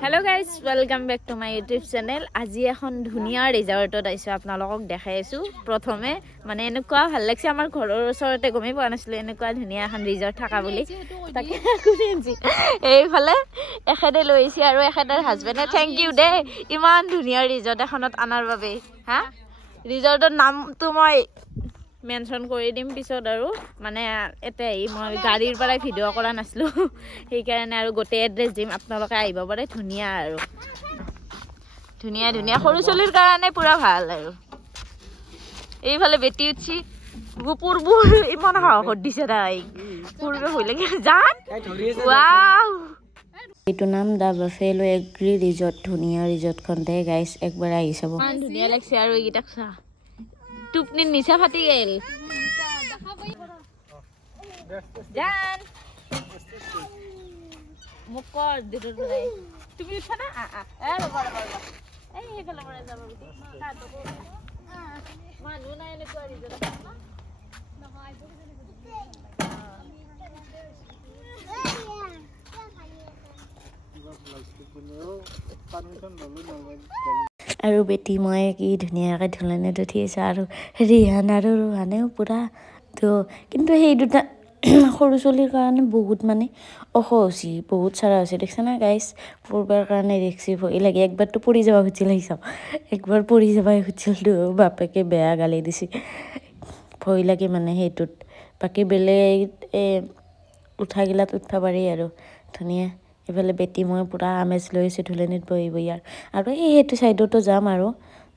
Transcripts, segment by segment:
Hello guys, welcome back to my YouTube channel. আজি এখন ধুনিয়া ৰিজৰ্টত আইছো আপোনালোকক দেখাই আছো প্ৰথমে মানে এনেকুৱা ভাল লাগছে আমাৰ ঘৰৰ ওচৰতে গমে পোৱা নাছিল এনেকুৱা ধুনিয়া এখন ৰিজৰ্ট থাকা বুলি তাকে কুনিজি এইফালে এখেতে লৈছি আৰু এখেতৰ হাজবেণ্ডে থ্যাংক ইউ দে ইমান ধুনিয়া ৰিজৰ্ট এখনত আনাৰ বাবে হা ৰিজৰ্টৰ নামটো মই মেনশন কৰি দিম পিছত আৰু মানে এতে মই গাড়ীৰ পৰা ভিডিও কৰা নাছলো সেই কাৰণে আৰু গোটে এড্ৰেছ দিম আপোনালোকে আহিব পাৰে ধুনিয়া আৰু ধুনিয়া ধুনিয়া সৰু চলিৰ কাৰণে পুৰা ভাল আৰু এইফালে বেটি উঠছি গুপুৰবুৰ ইমান হাঁহত দিছে তাই পুৰবে হৈ লাগে জান ওয়াও এইটো নাম দা বাফেলো এগ্ৰি ৰিজৰ্ট ধুনিয়া ৰিজৰ্টখন দে গাইস একবাৰ আহি চাব মান ধুনিয়া লাগছে আৰু এইটা চা টুপনি নিচা ফাটি গেল জান মুকৰ দিদৰ পৰাই তুমি উঠা না এ ৰবা এই হেফালে পৰা যাব বিটি কাটো মানুহ নাই নে কোৱা ৰিজৰ্ট না নহয় আৰু বেটি মই কি ধুনীয়াকৈ ধুলনিত উঠি আছে আৰু ৰিহান আৰু ৰুহানেও পুৰা তো কিন্তু সেই দুটা সৰু চলিৰ কাৰণে বহুত মানে অসহসি বহুত সাৰা হৈছে দেখছ না গাইছ পূৰ্বৰ কাৰণে দেখছি ভয় লাগে একবাৰতো পৰি যাব খুজিল হিচাপ একবাৰ পৰি যাব খুজিলতো বাপেকে বেয়া গালি দিছি ভয় লাগে মানে সেইটোত বাকী বেলেগ উঠা গিলাত উঠবা পাৰি আৰু ধুনীয়া এফালে বেটি মই পুৰা আমেজ লৈছে ধুলনিত বহি বহি আৰু এইটো সাইডতো যাম আৰু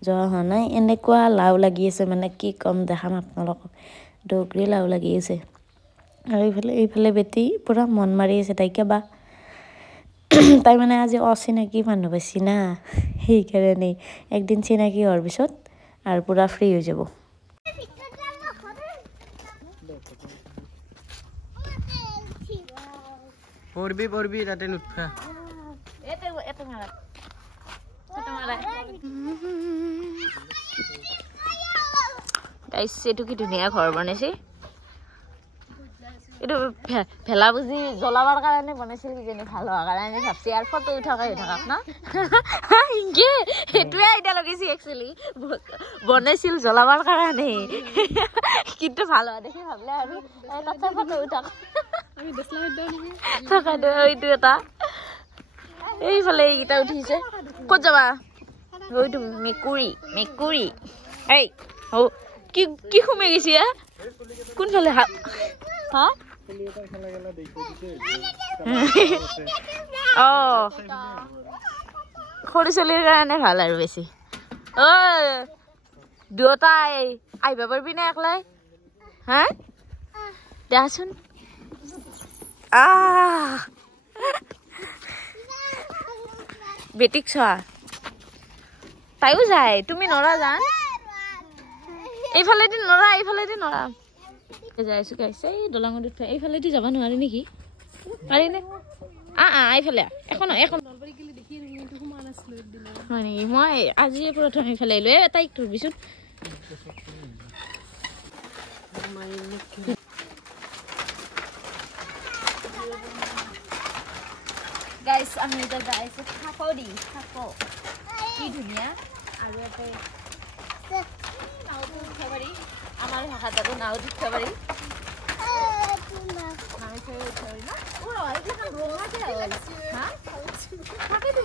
যোৱা হোৱা নাই এনেকুৱা লাও লাগি আছে মানে কি কম দেখাম আপোনালোকক ডগৰি লাও লাগি আছে আৰু এইফালে বেটি পুৰা মন মাৰি আছে তাই কিবা তাই মানে আজি অচিনাকি মানুহ পাইছি না সেইকাৰণে একদিন চিনাকি হোৱাৰ পিছত আৰু পুৰা ফ্ৰী হৈ যাব পৰবি তাতে নুঠা এতে মাৰা গাইছ এইটো কি ধুনীয়া ঘৰ বনাইছে এইটো ভেলা বুজি জ্বলাবৰ কাৰণে বনাইছিল কিজানি ভাল হোৱাৰ কাৰণে ভাবছি আৰু ফটো উঠাকৈ হৈ থাকক না ইংকে সেইটোৱে আইডিয়া লগাইছি একচুৱেলি বনাইছিল জ্বলাবৰ কাৰণে কিন্তু ভাল হোৱা দেখি ভাবিলে আৰু তাতে ফটো উঠাক এইটো এটা এইফালে এইকেইটা উঠিছে ক'ত যাবা এইটো মেকুৰী এই অ কি সোমাই গৈছি কোনফালে হা সৰু চলিৰ কাৰণে ভাল আৰু বেছি অ দুটাই আহিব পাৰিবি নে একলাই হা দেখাচোন বেটিক চোৱা তাইও যায় তুমি নৰা জান এইফালেদি নৰা যাইছো গাইছে এই দলঙত উঠা এইফালেদি যাব নোৱাৰি নেকি পাৰি নে এইফালে এখন হয় নেকি মই আজি প্ৰথম এইফালে আহিলো তাইক ধৰিবিচোন গাইছ আমি এটা যাইছো থাকো কি ধুনীয়া আৰু এটা নাওটো উঠিব পাৰি আমাৰ ভাষাত আৰু নাওত উঠিব পাৰি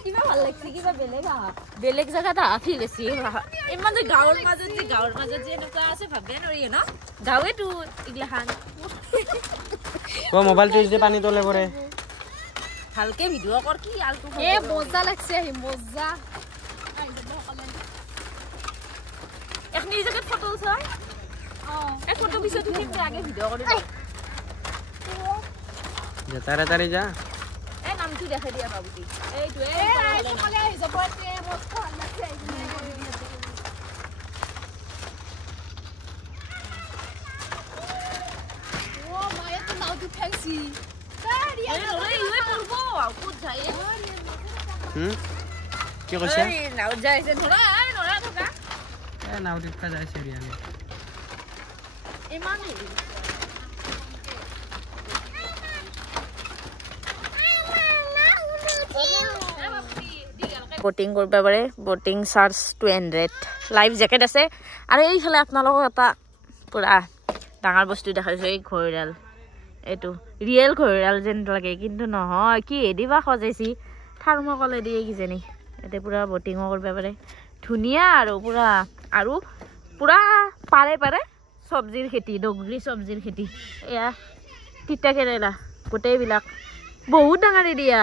কিবা ভাল লাগছে কিবা বেলেগ জেগাত ফিল হৈছে ইমান যে গাঁৱৰ মাজত যে এনেকুৱা আছে ভাবিব নোৱাৰি ন গাঁৱেতো এইগিলাখান মোবাইলটো যে পানী তলে পৰে ভালকে ভিডিও কৰ কি আলটো মজা লাগছে মজা এখন এই জায়গাত ফটো উঠা এক ফটো পিছত উঠিম আগে ভিডিও কৰি যা তাড়াতাড়ি যা এই নামটো দেখাই দিয়া বাবুটি এইটো সকলে আহি যাব এতে মত ভাল লাগছে ও মায়ে তো নাওটো ফেংছি কি কৈছে নাও যাইছে ধৰা থকা নাও দেখা যাইছে ৰিয়ালে बोटिंग কৰিব পাৰে बोटिंग চাৰ্জ 200 লাইফ জ্যাকেট আছে আৰু এইফালে আপোনালোকক এটা পুৰা ডাঙৰ বস্তু দেখাইছো এই ঘৰিয়াল এটো ৰিয়েল ঘৰিয়াল যেন লাগে কিন্তু নহয় কি এদিবা খজাইছি থাৰ্মকলে দিয়ে কি জানি এতে পুৰা बोटिং কৰিব পাৰে ধুনিয়া আৰু পুৰা পাৰে পাৰে সবজিৰ খেতি ডগৰি সবজিৰ খেতি এয়া তিতা কেৰেলা গোটেই বিলাক বহুত ডাঙৰ দিয়া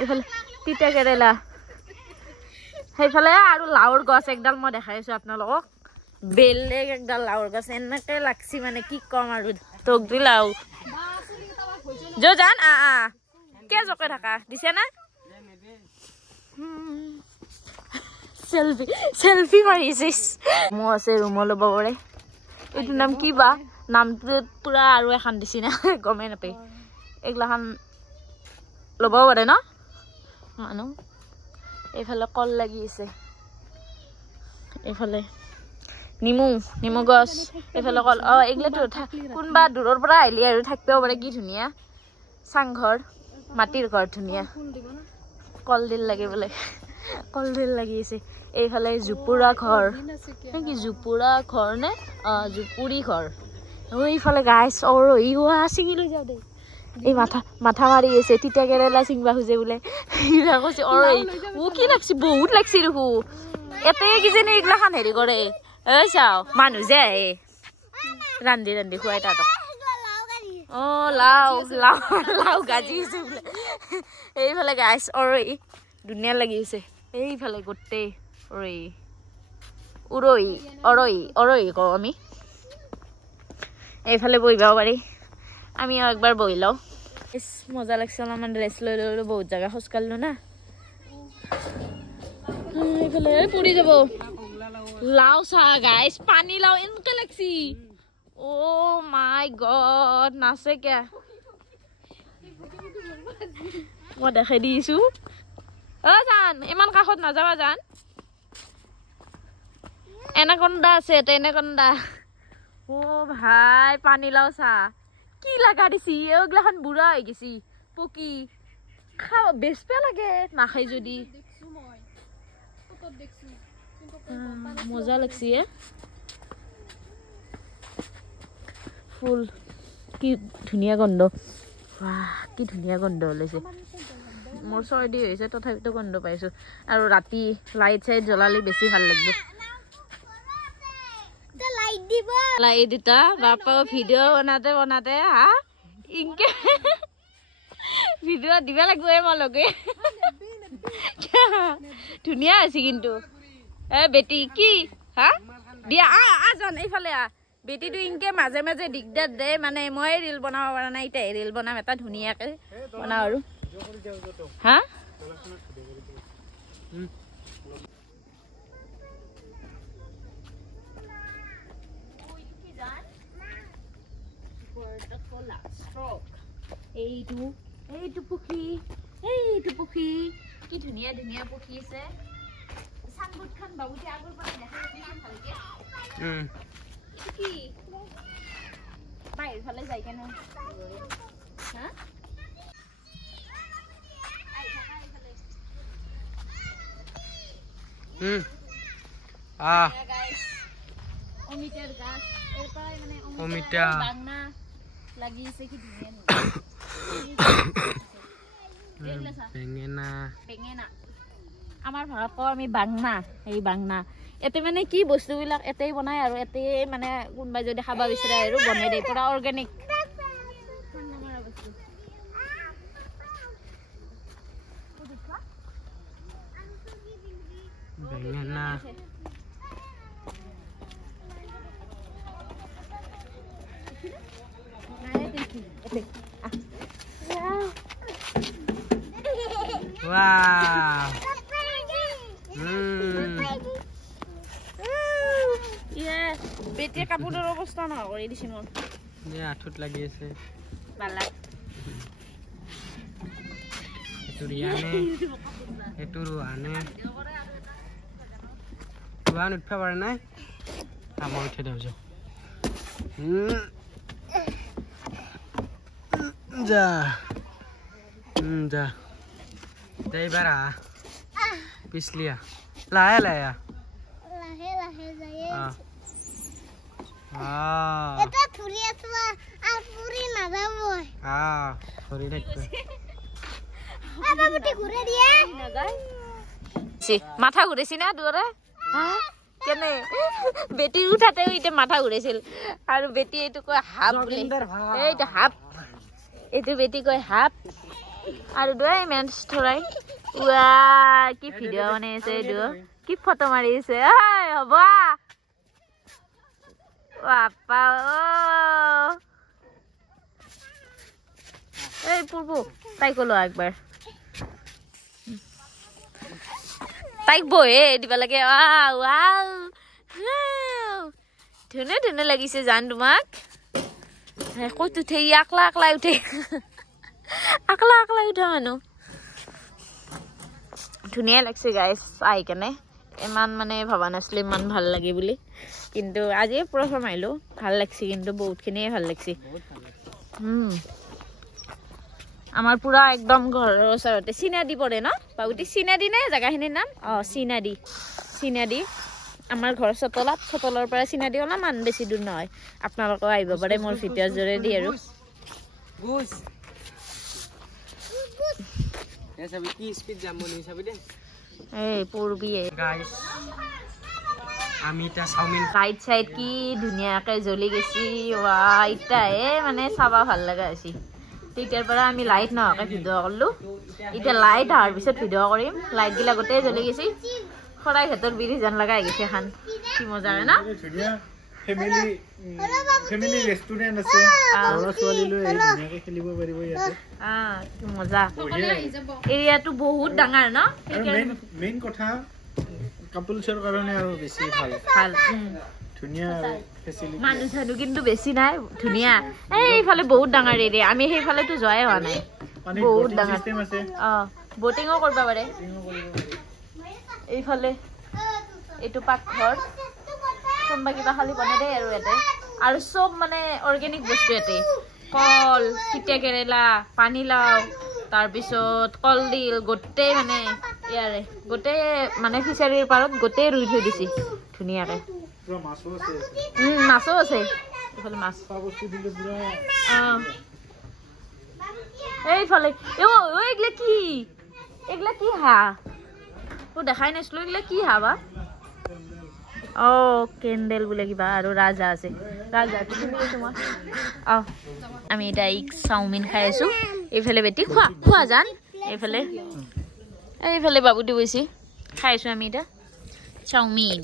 এইফালে তিতা কেৰেলা সেইফালে আৰু লাউৰ গছ একডাল মই দেখাইছো আপোনালোকক বেলেগ একডাল লাউৰ গছ এনেকে লাগছি মানে কি কম আৰু ডগৰি লাউ जो जान क्या जके থাকা দিছে না সেলফি মাৰিছিস মো আছে ৰুম লব পৰে এটো নাম কি বা নামটো পুৰা আৰু এখন দিছি না গমে নাপে এগলাখান লব পৰে ন মানো এফালে কল লাগি আছে এফালে নিমু গছ এফালে কল এগলাটো কোনবা দূৰৰ পৰা আইলি আৰু থাকিব পাৰে কি ধুনিয়া সাংঘৰ মাটিৰ ঘৰ ধুনিয়া কলদিল লাগে বলে কলদিল লাগি আছে এইফালে জুপুৰা ঘৰ কি জুপুৰা ঘৰ নে জুপুৰি ঘৰ ওইফালে গাইছ আৰু ইৱা সিঙি লৈ যাও দে এই মাথা মাৰি আছে তিতা কেৰেলা সিংবা খুজে বলে ইলা কৈছে অৰে ও কি লাগছি বহুত লাগছি ৰহু এতে কি জেনে ইগলাখান হেৰি কৰে ঐ চাও মানুহ যে আহে ৰান্ধি খুৱাই তাতক লাও গাজি আছে বোলে এইফালে গাইছ অৰৈ ধুনীয়া লাগিছে এইফালে গোটেই অৰৈ কওঁ আমি এইফালে বহিব পাৰি আমি একবাৰ বহি লওঁ মজা লাগছে অলপমান ৰেষ্ট লৈ বহুত জাগা খোজ কাঢ়লো না এইফালে পৰি যাব লাও চা গাইস পানী লাও এনেকে লাগছি ও মাই গড নাছে কে মই দেখাই দিছো জান ইমান কাষত নাযাবা জান এনাকন্দা আছে এনেকন্দা ও ভাই পানী লাও চা কি লাগা দিছি এগলাখান বুঢ়া হৈ গেছি পকি খাও বেছপে লাগে নাখাই যদি মজা লাগছি ফুল কি ধুনীয়া গন্ধ কি ধুনীয়া গন্ধ ওলাইছে মোৰ চৰ্দি হৈছে তথাপিতো গন্ধ পাইছো আৰু ৰাতি লাইট চাইট জ্বলালে বেছি ভাল লাগিব লাইট দিতা বাপা ভিডিঅ বনাতে হা ইনকে ভিডিঅ দিবা লাগিব মই লগে ধুনীয়া আছে কিন্তু বেটি কি হা দিয়া আজন এইফালে বেটিটো ইনকে মাজে মাজে দিগদাৰ দে মানে মই ৰিল বনাব পৰা নাই এতিয়া ৰিল বনাম এটা ধুনীয়াকে বনাও আৰু হা এইটো পুখী কি ধুনীয়া পুখী আছে সানবুট খান বাবুজি আগৰ পৰা দেখাই ভালকে কি বাইৰ ফালে যাই কেনে হা গাইস অমিতাৰ গাছ এটাই মানে অমিতা বাংনা লাগি আছে কি ধুনীয়া বেঙেনা আমাৰ ঘৰত কওঁ আমি বাংনা এই বাংনা এতে মানে কি বস্তুবিলাক এতেই বনাই আৰু এতে মানে কোনবাই যদি খাবা বিচাৰে আৰু বনাই দেই পুৰা অৰ্গেনিক বেঙেনা wow yeah বেটি কাপোৰৰ অৱস্থা না কৰি দিছি মোৰ আঠুত লাগি আছে বালা এটো ৰুহানে ৰুহান উঠবা পাৰে নাই কাম উঠে দেউ যা যা এইবাৰ পিছলিয়া লাহে লাহে মাথা ঘূৰাইছি না দূৰে কেনে বেটিৰ উঠাতে এতিয়া মাথা ঘূৰাইছিল আৰু বেটি এইটো কয় হাফ বুলি এইটো হাফ এইটো বেটি কয় হাফ আৰু দুই মেন্স থৰাই উৱা কি ভিডিঅ' বনাই আছে এইটো কি ফটো মাৰি আছে হ'ব বাপা এই পূৰ্বু তাইক লো একবাৰ তাইক বহে দিব লাগে ধুনীয়া ধুনীয়া লাগিছে জান তোমাক ক'ত উঠে আকলা আকলা উঠে আকলা আকলা উঠা মানুহ ধুনীয়া লাগছে গাইছ চাই কেনে ইমান মানে ভবা নাছিলো ইমান ভাল লাগে বুলি কিন্তু আজি প্ৰথম আহিলো ভাল লাগছে কিন্তু বহুতখিনিয়ে ভাল লাগছে আমাৰ পুৰা একদম ঘৰৰ ওচৰতে চিনাদি পৰে ন বাবুটি চিনাদি নে জেগাখিনিৰ নাম চিনাদি আমাৰ ঘৰৰ চতলৰ পৰা চিনাদি অলপমান বেছি দূৰ নহয় আপোনালোকেও আহিব পাৰে মোৰ ভিডিঅ'ৰ জৰিয়তে আৰু এই পূৰ্বীয়ে আমি এটা চাওমিন লাইট চাইট কি ধুনীয়াকে জ্বলি গেছি ইটাহে মানে চাবা ভাল লগা হৈছে তেতিয়াৰ পৰা আমি লাইট নহাকে ভিডিঅ' কৰিলো এতিয়া লাইট অহাৰ পিছত ভিডিঅ' কৰিম লাইট গিলা গোটেই জ্বলি গেছি সৰাই ঘাটৰ বিৰি যেন লগা আহি গৈছে এখন কি মজা হয় না ফেমিলি ৰেষ্টুৰেণ্ট আছে ল'ৰা ছোৱালী লৈ ধুনীয়াকে খেলিব পাৰিব ইয়াতে কি মজা এৰিয়াটো বহুত ডাঙৰ ন মেইন কথা কাপলছৰ কাৰণে আৰু বেছি ভাল ধুনীয়া ফেচিলিটি মানুহ চানুহ কিন্তু বেছি নাই ধুনীয়া এইফালে বহুত ডাঙৰ এৰিয়া আমি সেইফালেতো যোৱাই হোৱা নাই বহুত ডাঙৰ বটিঙো কৰিব পাৰে এইফালে এইটো পাকঘৰ কোনোবা কিবা খালি বনাই দেই আৰু ইয়াতে আৰু চব মানে অৰ্গেনিক বস্তু ইয়াতে কল তিতা কেৰেলা পানীলাও তাৰপিছত কলডিল গোটেই মানে ইয়াৰে গোটেই মানে ফিচাৰীৰ পাৰত গোটেই ৰুই থৈ দিছে ধুনীয়াকে মাছো আছে এইফালে মাছ এইফালে এইগিলা কি হাঁহ দেখাই নাছিলো এইগিলা কি হাঁহ বা কেন্ডেল বোলে কিবা আৰু ৰাজা আছে আমি এতিয়া চাওমিন খাই আছো এইফালে বেটি খোৱা জান এইফালে বাবুটি বৈছি খাই আছো আমি এতিয়া চাওমিন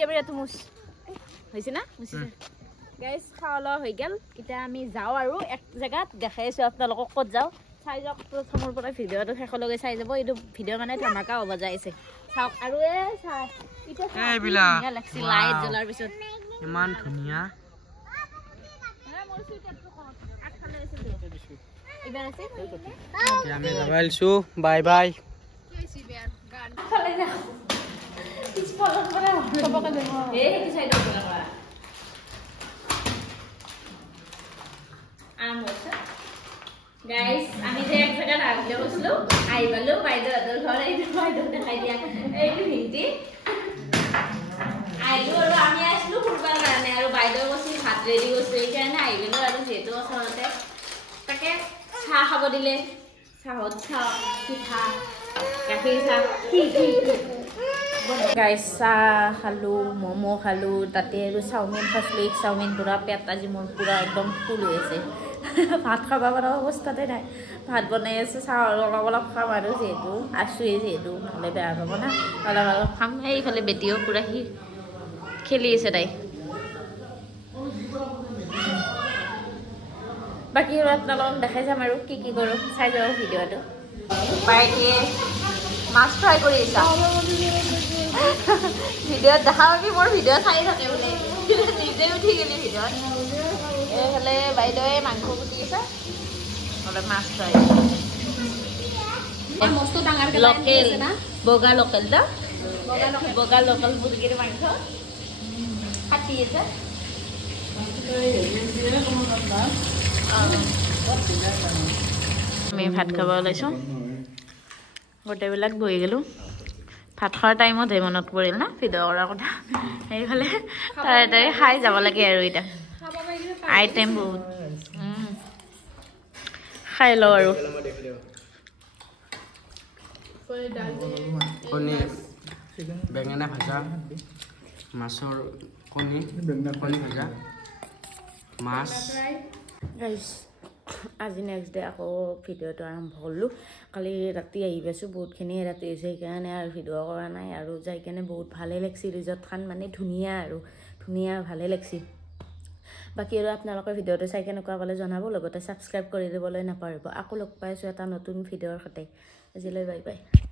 কেমেৰাটো মুচ হৈছে না গাইজ খাওয়া লোৱা হৈ গেল এতিয়া আমি যাওঁ আৰু এক জেগাত দেখাই আছো আপোনালোকক ক'ত যাওঁ চাই যাওক প্ৰথমৰ পৰা ভিডিঅ'টো শেষলৈকে চাই যাব এইটো ভিডিঅ' মানে ধামাকা হ'ব যাইছে চাওক আৰু লাইট জ্বলাৰ পিছত ইমান ধুনীয়া আমি যাব আহিছো বাই বাই গাইস আমি যে এক জায়গা রাখলে বসলো আইবালো বাইদো আদর ঘর এইটো বাইদো দেখাই দিয়া এইটো হিন্দি আইলো আৰু আমি আসলো ফুটবল কাৰণে আৰু বাইদো বসি ভাত ৰেডি কৰিছে এইকাৰণে আইগলো আৰু যেটো ওচৰতে তাকে চাহ খাব দিলে চাহত চাহ পিঠা গাখীৰ চাহ গাইস চাহ খালো মমো খালো তাতে আৰু চাওমিন খাইছিলো এক চাওমিন পুৰা পেট আজি মোৰ পুৰা একদম ফুল হৈ আছে ভাত খাব পৰা অৱস্থাতে নাই ভাত বনাই আছে চাহ অলপ অলপ খাম আৰু যিহেতু আছোৱেই যিহেতু নহ'লে বেয়া পাব না অলপ অলপ খাম এইফালে বেটিও পুৰা খেলি আছে তাই বাকী আৰু আপোনালোকক দেখাই যাম আৰু কি কি কৰোঁ চাই যাব ভিডিঅ'টো বাইটিয়ে মাছ ফ্ৰাই কৰি আছা ভিডিঅ'ত দেখা পাবি মোৰ ভিডিঅ' চাই থাকে বোলে নিজে উঠি গেলি ভিডিঅ'ত এইফালে বাইদেৱে মাংস কুটি আছে নহ'লে মাছ ফ্ৰাই লোকেল বগা লোকেল বগা লোকেল মুৰ্গীৰ মাংস কাটি আছে আমি ভাত খাব ওলাইছোঁ গোটেইবিলাক বহি গ'লোঁ ভাত খোৱাৰ টাইমত মনত পৰিল না ভিডিঅ' কৰাৰ কথা সেইফালে তাৰে খাই যাব লাগে আৰু এতিয়া আইটেম বহুত খাই লওঁ আৰু কণী বেঙেনা ভাজা মাছৰ কণী ভাজা মাছ আজি নেক্সট ডে আকৌ ভিডিঅ'টো আৰম্ভ কৰিলোঁ কালি ৰাতি আহি পাইছোঁ বহুতখিনি ৰাতি হৈছে সেইকাৰণে আৰু ভিডিঅ' কৰা নাই আৰু যাই কেনে বহুত ভালেই লাগিছে ৰিজৰ্টখন মানে ধুনীয়া আৰু ধুনীয়া ভালেই লাগিছে বাকী আৰু আপোনালোকৰ ভিডিঅ'টো চাই কেনেকুৱা পালে জনাব লগতে ছাবস্ক্ৰাইব কৰি দিবলৈ নাপাহৰিব আকৌ লগ পাইছোঁ এটা নতুন ভিডিঅ'ৰ সৈতে আজিলৈ বাই বাই